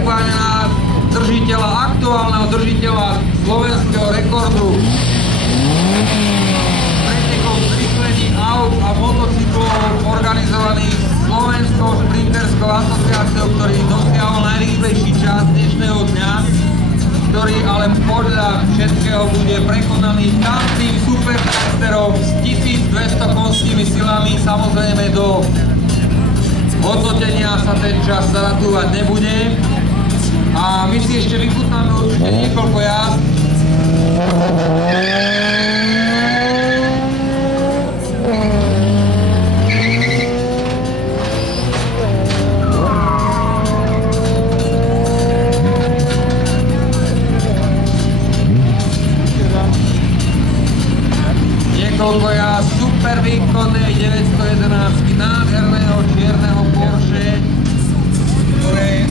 pretekovania aktuálneho držiteľa slovenského rekordu pretekov zrýchlení aut a motocyklov organizovaných Slovenskou šprinterskou asociáciou, ktorý dosiahol najrýchlejší čas dnešného dňa, ktorý ale podľa všetkého bude prekonaný tamtým supertraktorom s 1200 konskými silami. Samozrejme do hodnotenia sa ten čas zaratúvať nebude. A my si ešte vychutnáme určite niekoľko jazd. Niekoľko jazd super výkonnej 911 na